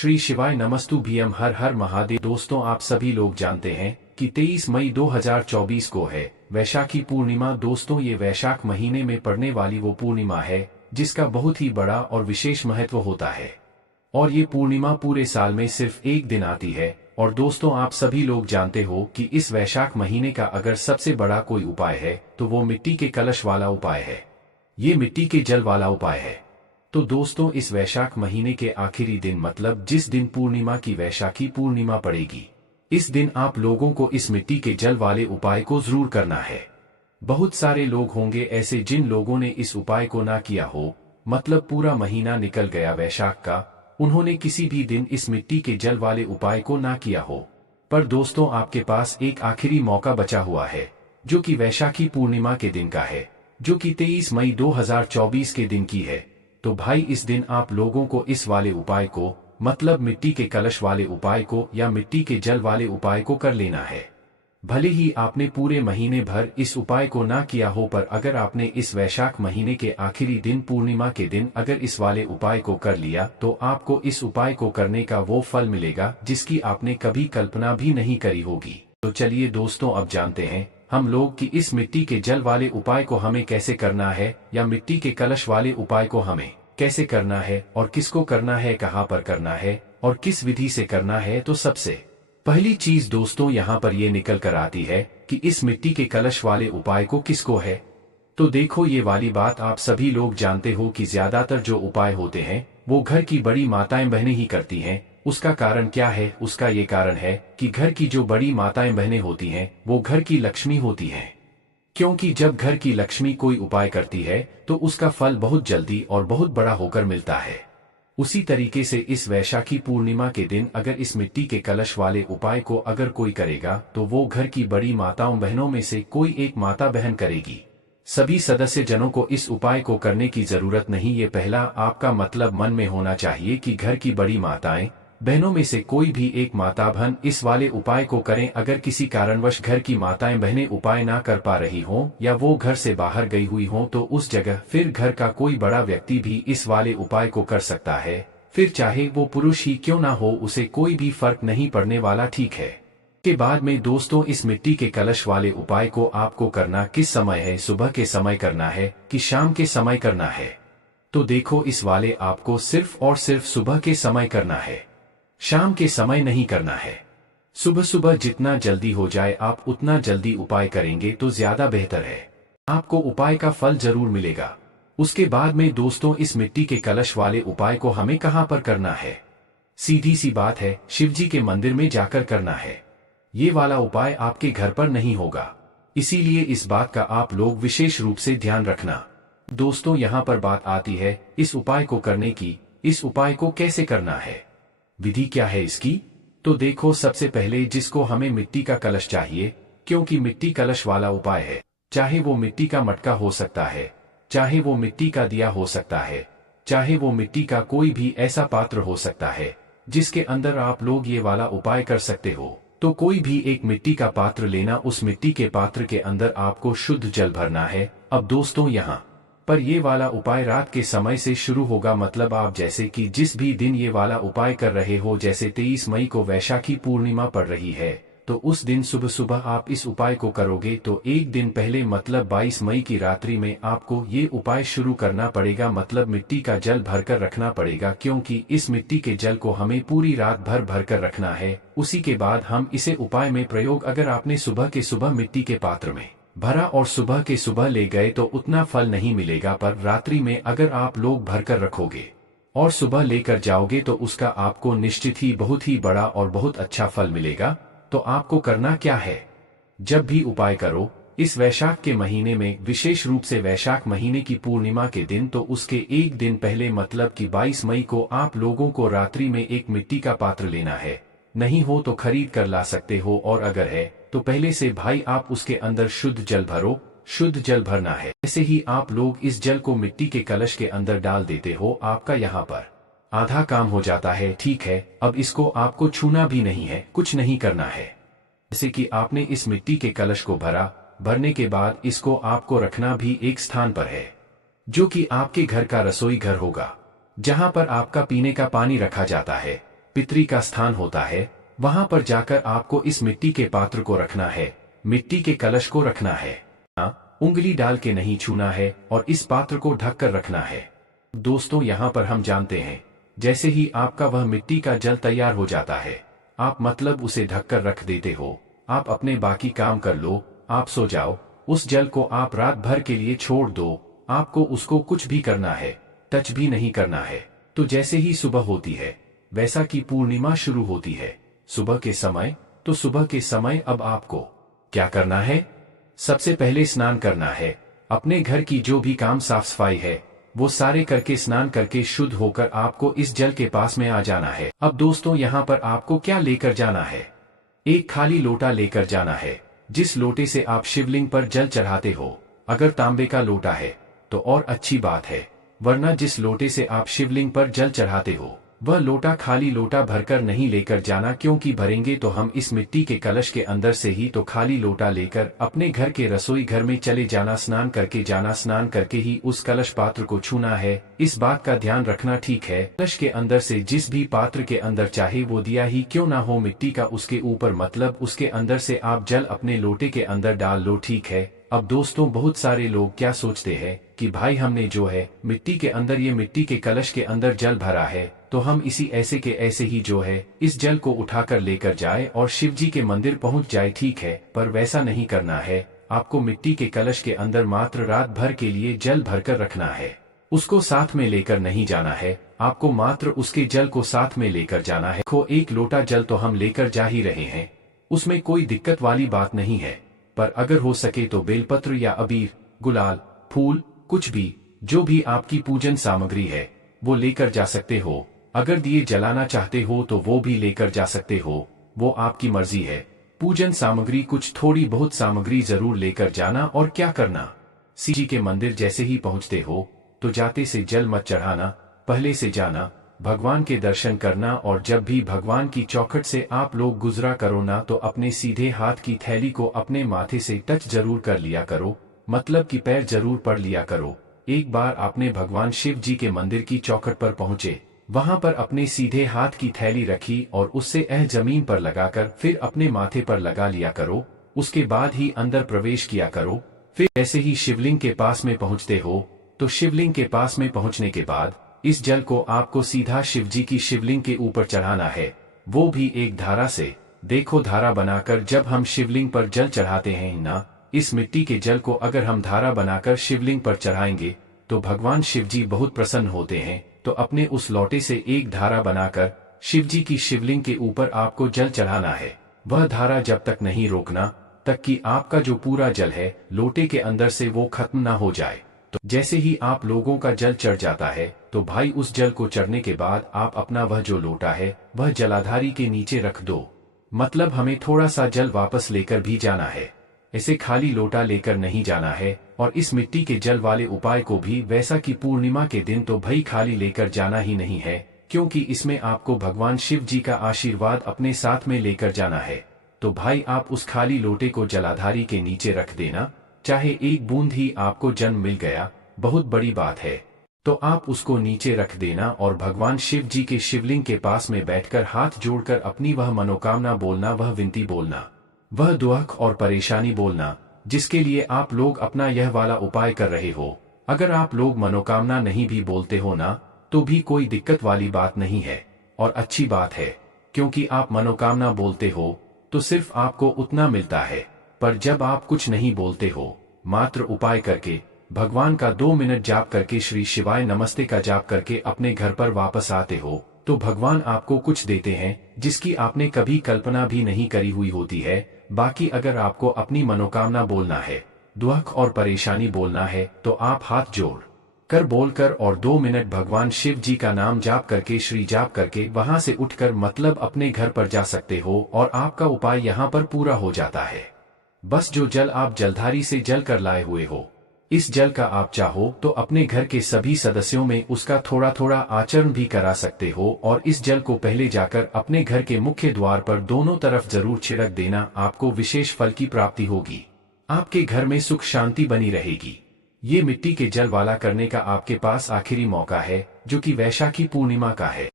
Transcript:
श्री शिवाय नमस्तु भीम हर हर महादेव। दोस्तों आप सभी लोग जानते हैं कि 23 मई 2024 को है वैशाखी पूर्णिमा। दोस्तों ये वैशाख महीने में पड़ने वाली वो पूर्णिमा है जिसका बहुत ही बड़ा और विशेष महत्व होता है और ये पूर्णिमा पूरे साल में सिर्फ एक दिन आती है। और दोस्तों आप सभी लोग जानते हो कि इस वैशाख महीने का अगर सबसे बड़ा कोई उपाय है तो वो मिट्टी के कलश वाला उपाय है। ये मिट्टी के जल वाला उपाय है। तो दोस्तों इस वैशाख महीने के आखिरी दिन मतलब जिस दिन पूर्णिमा की वैशाखी पूर्णिमा पड़ेगी, इस दिन आप लोगों को इस मिट्टी के जल वाले उपाय को जरूर करना है। बहुत सारे लोग होंगे ऐसे जिन लोगों ने इस उपाय को ना किया हो, मतलब पूरा महीना निकल गया वैशाख का, उन्होंने किसी भी दिन इस मिट्टी के जल वाले उपाय को ना किया हो। पर दोस्तों आपके पास एक आखिरी मौका बचा हुआ है जो कि वैशाखी पूर्णिमा के दिन का है, जो कि 23 मई 2024 के दिन की है। तो भाई इस दिन आप लोगों को इस वाले उपाय को मतलब मिट्टी के कलश वाले उपाय को या मिट्टी के जल वाले उपाय को कर लेना है। भले ही आपने पूरे महीने भर इस उपाय को ना किया हो, पर अगर आपने इस वैशाख महीने के आखिरी दिन पूर्णिमा के दिन अगर इस वाले उपाय को कर लिया तो आपको इस उपाय को करने का वो फल मिलेगा जिसकी आपने कभी कल्पना भी नहीं करी होगी। तो चलिए दोस्तों अब जानते हैं हम लोग कि इस मिट्टी के जल वाले उपाय को हमें कैसे करना है या मिट्टी के कलश वाले उपाय को हमें कैसे करना है और किसको करना है, कहाँ पर करना है और किस विधि से करना है। तो सबसे पहली चीज दोस्तों यहाँ पर ये निकल कर आती है कि इस मिट्टी के कलश वाले उपाय को किसको है। तो देखो ये वाली बात आप सभी लोग जानते हो कि ज्यादातर जो उपाय होते हैं वो घर की बड़ी माताएं बहनें ही करती हैं। उसका कारण क्या है? उसका ये कारण है कि घर की जो बड़ी माताएं बहनें होती हैं वो घर की लक्ष्मी होती हैं, क्योंकि जब घर की लक्ष्मी कोई उपाय करती है तो उसका फल बहुत जल्दी और बहुत बड़ा होकर मिलता है। उसी तरीके से इस वैशाखी पूर्णिमा के दिन अगर इस मिट्टी के कलश वाले उपाय को अगर कोई करेगा तो वो घर की बड़ी माताओं बहनों में से कोई एक माता बहन करेगी। सभी सदस्य जनों को इस उपाय को करने की जरूरत नहीं। ये पहला आपका मतलब मन में होना चाहिए कि घर की बड़ी माताएं बहनों में से कोई भी एक माता बहन इस वाले उपाय को करें। अगर किसी कारणवश घर की माताएं बहनें उपाय ना कर पा रही हों या वो घर से बाहर गई हुई हों तो उस जगह फिर घर का कोई बड़ा व्यक्ति भी इस वाले उपाय को कर सकता है। फिर चाहे वो पुरुष ही क्यों ना हो, उसे कोई भी फर्क नहीं पड़ने वाला, ठीक है। के बाद में दोस्तों इस मिट्टी के कलश वाले उपाय को आपको करना किस समय है? सुबह के समय करना है कि शाम के समय करना है? तो देखो इस वाले आपको सिर्फ और सिर्फ सुबह के समय करना है, शाम के समय नहीं करना है। सुबह सुबह जितना जल्दी हो जाए आप उतना जल्दी उपाय करेंगे तो ज्यादा बेहतर है, आपको उपाय का फल जरूर मिलेगा। उसके बाद में दोस्तों इस मिट्टी के कलश वाले उपाय को हमें कहाँ पर करना है? सीधी सी बात है, शिवजी के मंदिर में जाकर करना है। ये वाला उपाय आपके घर पर नहीं होगा, इसीलिए इस बात का आप लोग विशेष रूप से ध्यान रखना। दोस्तों यहाँ पर बात आती है इस उपाय को करने की। इस उपाय को कैसे करना है, विधि क्या है इसकी? तो देखो सबसे पहले जिसको हमें मिट्टी का कलश चाहिए, क्योंकि मिट्टी कलश वाला उपाय है, चाहे वो मिट्टी का मटका हो सकता है, चाहे वो मिट्टी का दिया हो सकता है, चाहे वो मिट्टी का कोई भी ऐसा पात्र हो सकता है जिसके अंदर आप लोग ये वाला उपाय कर सकते हो। तो कोई भी एक मिट्टी का पात्र लेना, उस मिट्टी के पात्र के अंदर आपको शुद्ध जल भरना है। अब दोस्तों यहाँ पर ये वाला उपाय रात के समय से शुरू होगा, मतलब आप जैसे कि जिस भी दिन ये वाला उपाय कर रहे हो, जैसे 23 मई को वैशाखी पूर्णिमा पड़ रही है तो उस दिन सुबह सुबह आप इस उपाय को करोगे तो एक दिन पहले मतलब 22 मई की रात्रि में आपको ये उपाय शुरू करना पड़ेगा, मतलब मिट्टी का जल भरकर रखना पड़ेगा, क्योंकि इस मिट्टी के जल को हमें पूरी रात भर भरकर रखना है। उसी के बाद हम इसे उपाय में प्रयोग अगर आपने सुबह के सुबह मिट्टी के पात्र में भरा और सुबह के सुबह ले गए तो उतना फल नहीं मिलेगा, पर रात्रि में अगर आप लोग भरकर रखोगे और सुबह लेकर जाओगे तो उसका आपको निश्चित ही बहुत ही बड़ा और बहुत अच्छा फल मिलेगा। तो आपको करना क्या है? जब भी उपाय करो इस वैशाख के महीने में, विशेष रूप से वैशाख महीने की पूर्णिमा के दिन, तो उसके एक दिन पहले मतलब कि 22 मई को आप लोगों को रात्रि में एक मिट्टी का पात्र लेना है। नहीं हो तो खरीद कर ला सकते हो, और अगर है तो पहले से भाई आप उसके अंदर शुद्ध जल भरो। शुद्ध जल भरना है। ऐसे ही आप लोग इस जल को मिट्टी के कलश के अंदर डाल देते हो, आपका यहाँ पर आधा काम हो जाता है, ठीक है। अब इसको आपको छूना भी नहीं है, कुछ नहीं करना है। जैसे कि आपने इस मिट्टी के कलश को भरा, भरने के बाद इसको आपको रखना भी एक स्थान पर है जो कि आपके घर का रसोई घर होगा, जहां पर आपका पीने का पानी रखा जाता है। पितरी का स्थान होता है। वहां पर जाकर आपको इस मिट्टी के पात्र को रखना है, मिट्टी के कलश को रखना है, उंगली डाल के नहीं छूना है और इस पात्र को ढक कर रखना है। दोस्तों यहाँ पर हम जानते हैं, जैसे ही आपका वह मिट्टी का जल तैयार हो जाता है, आप मतलब उसे ढक कर रख देते हो, आप अपने बाकी काम कर लो, आप सो जाओ, उस जल को आप रात भर के लिए छोड़ दो, आपको उसको कुछ भी करना है, टच भी नहीं करना है। तो जैसे ही सुबह होती है, वैसा की पूर्णिमा शुरू होती है, सुबह के समय, तो सुबह के समय अब आपको क्या करना है? सबसे पहले स्नान करना है, अपने घर की जो भी काम साफ सफाई है वो सारे करके स्नान करके शुद्ध होकर आपको इस जल के पास में आ जाना है। अब दोस्तों यहाँ पर आपको क्या लेकर जाना है? एक खाली लोटा लेकर जाना है, जिस लोटे से आप शिवलिंग पर जल चढ़ाते हो। अगर तांबे का लोटा है तो और अच्छी बात है, वरना जिस लोटे से आप शिवलिंग पर जल चढ़ाते हो वह लोटा खाली लोटा भरकर नहीं लेकर जाना, क्योंकि भरेंगे तो हम इस मिट्टी के कलश के अंदर से ही। तो खाली लोटा लेकर अपने घर के रसोई घर में चले जाना, स्नान करके जाना, स्नान करके ही उस कलश पात्र को छूना है। इस बात का ध्यान रखना, ठीक है? कलश के अंदर से जिस भी पात्र के अंदर चाहे वो दिया ही क्यों ना हो मिट्टी का, उसके ऊपर मतलब उसके अंदर से आप जल अपने लोटे के अंदर डाल लो, ठीक है? अब दोस्तों बहुत सारे लोग क्या सोचते हैं कि भाई हमने जो है मिट्टी के अंदर, ये मिट्टी के कलश के अंदर जल भरा है, तो हम इसी ऐसे के ऐसे ही जो है इस जल को उठाकर लेकर जाए और शिव जी के मंदिर पहुंच जाए, ठीक है? पर वैसा नहीं करना है। आपको मिट्टी के कलश के अंदर मात्र रात भर के लिए जल भरकर रखना है, उसको साथ में लेकर नहीं जाना है। आपको मात्र उसके जल को साथ में लेकर जाना है। खो एक लोटा जल तो हम लेकर जा ही रहे हैं, उसमें कोई दिक्कत वाली बात नहीं है, पर अगर हो सके तो बेलपत्र या अबीर, गुलाल, फूल, कुछ भी, जो भी आपकी पूजन सामग्री है वो लेकर जा सकते हो। अगर दिए जलाना चाहते हो तो वो भी लेकर जा सकते हो, वो आपकी मर्जी है। पूजन सामग्री कुछ थोड़ी बहुत सामग्री जरूर लेकर जाना। और क्या करना, शिव जी के मंदिर जैसे ही पहुंचते हो तो जाते से जल मत चढ़ाना, पहले से जाना, भगवान के दर्शन करना, और जब भी भगवान की चौखट से आप लोग गुजरा करो ना, तो अपने सीधे हाथ की थैली को अपने माथे से टच जरूर कर लिया करो, मतलब कि पैर जरूर पड़ लिया करो। एक बार आपने भगवान शिव जी के मंदिर की चौखट पर पहुंचे, वहां पर अपने सीधे हाथ की थैली रखी और उससे जमीन पर लगाकर फिर अपने माथे पर लगा लिया करो। उसके बाद ही अंदर प्रवेश किया करो। फिर ऐसे ही शिवलिंग के पास में पहुंचते हो तो शिवलिंग के पास में पहुंचने के बाद इस जल को आपको सीधा शिव जी की शिवलिंग के ऊपर चढ़ाना है, वो भी एक धारा से। देखो धारा बनाकर जब हम शिवलिंग पर जल चढ़ाते हैं ना, इस मिट्टी के जल को अगर हम धारा बनाकर शिवलिंग पर चढ़ाएंगे तो भगवान शिव जी बहुत प्रसन्न होते हैं। तो अपने उस लोटे से एक धारा बनाकर शिव जी की शिवलिंग के ऊपर आपको जल चढ़ाना है। वह धारा जब तक नहीं रोकना तक कि आपका जो पूरा जल है लोटे के अंदर से वो खत्म ना हो जाए। तो जैसे ही आप लोगों का जल चढ़ जाता है तो भाई उस जल को चढ़ने के बाद आप अपना वह जो लोटा है वह जलाधारी के नीचे रख दो। मतलब हमें थोड़ा सा जल वापस लेकर भी जाना है, ऐसे खाली लोटा लेकर नहीं जाना है। और इस मिट्टी के जल वाले उपाय को भी वैसा कि पूर्णिमा के दिन तो भाई खाली लेकर जाना ही नहीं है, क्योंकि इसमें आपको भगवान शिव जी का आशीर्वाद अपने साथ में लेकर जाना है। तो भाई आप उस खाली लोटे को जलाधारी के नीचे रख देना, चाहे एक बूंद ही आपको जन्म मिल गया, बहुत बड़ी बात है, तो आप उसको नीचे रख देना और भगवान शिव जी के शिवलिंग के पास में बैठकर हाथ जोड़कर अपनी वह मनोकामना बोलना, वह विनती बोलना, वह दुख और परेशानी बोलना जिसके लिए आप लोग अपना यह वाला उपाय कर रहे हो। अगर आप लोग मनोकामना नहीं भी बोलते हो ना, तो भी कोई दिक्कत वाली बात नहीं है और अच्छी बात है, क्योंकि आप मनोकामना बोलते हो तो सिर्फ आपको उतना मिलता है। पर जब आप कुछ नहीं बोलते हो, मात्र उपाय करके भगवान का 2 मिनट जाप करके श्री शिवाय नमस्ते का जाप करके अपने घर पर वापस आते हो, तो भगवान आपको कुछ देते हैं जिसकी आपने कभी कल्पना भी नहीं करी हुई होती है। बाकी अगर आपको अपनी मनोकामना बोलना है, दुख और परेशानी बोलना है, तो आप हाथ जोड़ कर बोलकर और 2 मिनट भगवान शिव जी का नाम जाप करके श्री जाप करके वहां से उठकर मतलब अपने घर पर जा सकते हो और आपका उपाय यहाँ पर पूरा हो जाता है। बस जो जल आप जलधारी से जल कर लाए हुए हो, इस जल का आप चाहो तो अपने घर के सभी सदस्यों में उसका थोड़ा थोड़ा आचरण भी करा सकते हो। और इस जल को पहले जाकर अपने घर के मुख्य द्वार पर दोनों तरफ जरूर छिड़क देना, आपको विशेष फल की प्राप्ति होगी, आपके घर में सुख शांति बनी रहेगी। ये मिट्टी के जल वाला करने का आपके पास आखिरी मौका है, जो कि वैशाखी पूर्णिमा का है।